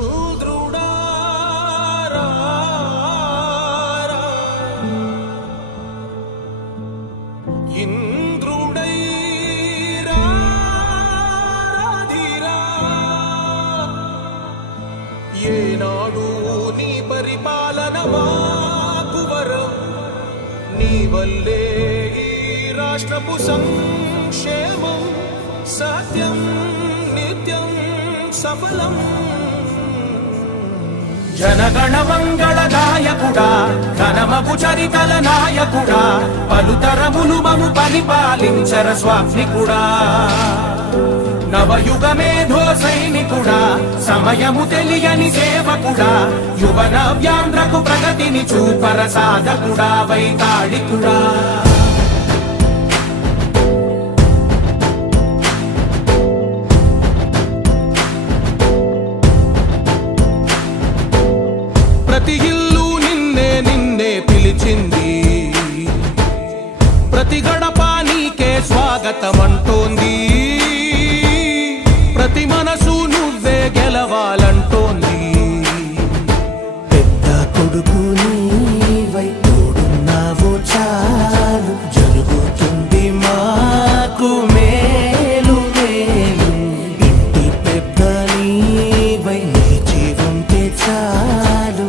చంద్రుడా ఇంద్రుడై రాధిరా ఏనాడు నీ పరిపాలన మాకు వరం నీ వల్లే ఈ రాష్ట్రపు సంక్షేమం సత్యం నిత్యం సఫలం జనగణ మంగళ నాయకుడా ఘనమగు చరితల నాయకుడా పలుతరములు మము పరిపాలించర స్వామికుడా నవయుగ మేధో సైనికుడా సమయము తెలియని సేవకుడా యువన వ్యాంధ్రకు ప్రగతిని చూపర సాధకుడా వైతాళికుడా ప్రతి ఇల్లు నిన్నే నిన్నే పిలిచింది ప్రతి గడప నీకే స్వాగతమంటోంది ప్రతి మనసు నువ్వే గెలవాలంటోంది పెద్ద కొడుకు నీవై తోడున్నావు చాలు జరుగుతుంది మాకు మేలు మేలు ఇంటి పెద్ద నీవై నిలిచి ఉంటే చాలు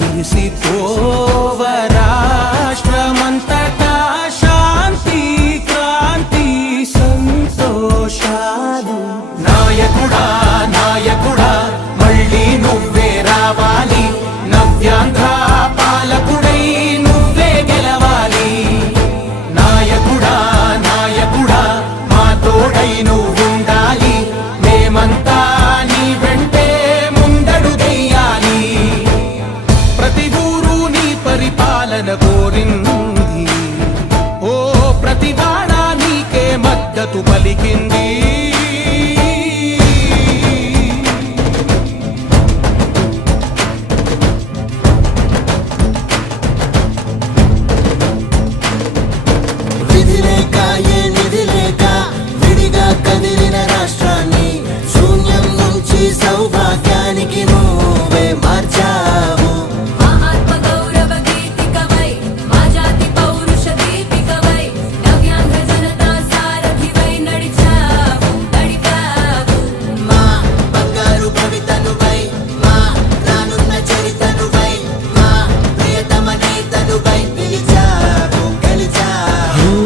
విరిసిపోవ రాష్ట్రమంతటా శాంతి క్రాంతి సంతోషాలు నాయకుడా నాయకుడా మళ్ళీ నువ్వే రావాలి నవ్యాంధ్ర పాలకుడై నువ్వే గెలవాలి నాయకుడా నాయకుడా మా తోడై నువ్వుండాలి మేమంతా నీ వెంటే ముందడుగెయ్యాలి ప్రతి ఊరు నీ పరిపాలన కోరింది ఓ ప్రతి వాడ నీకే మద్దతు పలికింది విధిలేక ఏ నిధిలేక విడిగా కదిలిన రాష్ట్రాన్ని శూన్యం నుంచి సౌభాగ్యానికి నువ్వే మార్చావు ఆత్మ గౌరవ గీతికవై మా జాతి పౌరుష దీపికవై నవ్యాంధ్ర జనతా సారథివై నడిచావు మా బంగారు భవితనువై మా రానున్న చరితనువై మా ప్రియతమ నేతనువై పిలిచావు గెలిచావు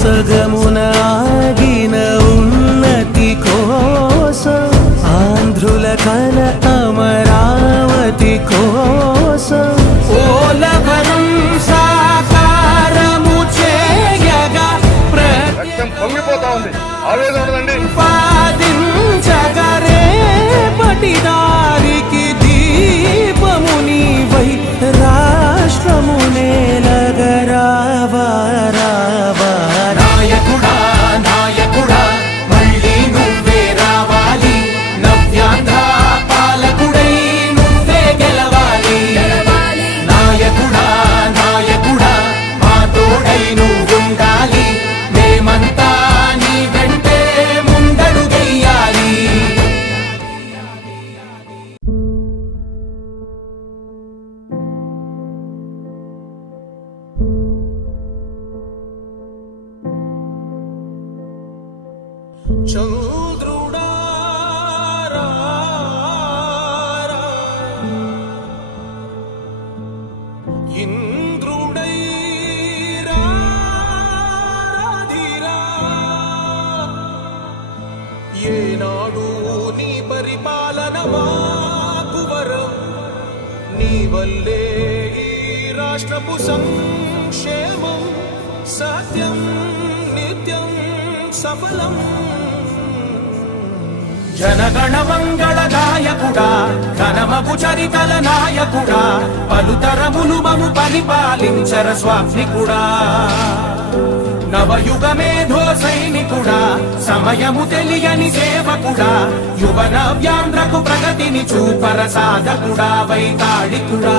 సగమున ఆగిన ఉన్నతి కోసం ఆంధ్రుల కల అమరావతి కోసం ఓలవరం సాకారము చేయగా రక్తం పొంగిపోతా ఉంది ఆవేదన ఉండదండి ప్రతిపాదించగరే పటిదారికి దీపము నీవై రాష్ట్రము నేలగరావా రావా నాయకుడా నాయకుడా మళ్ళీ నువ్వే రావాలి నవ్యాంధ్ర పాలకుడై నువ్వే గెలవాలి నాయకుడా నాయకుడా మా తోడై నువ్వుండాలి మేమంతా నీ వెంటే ముందడుగెయ్యాలి చంద్రుడా ఇంద్రుడై రాధిరా ఏనాడు నీ పరిపాలన మాకు వరం నీ వల్లే ఈ రాష్ట్రపు సంక్షేమం సత్యం నిత్యం సఫలం జనగణ మంగళ నాయకుడా ఘనమగు చరితల నాయకుడా పలుతరములు మము పరిపాలించర స్వామికుడా నవయుగ మేధో సైనికుడా సమయము తెలియని సేవకుడా యువన వ్యాంధ్రకు ప్రగతిని చూపర సాధకుడా వైతాళికుడా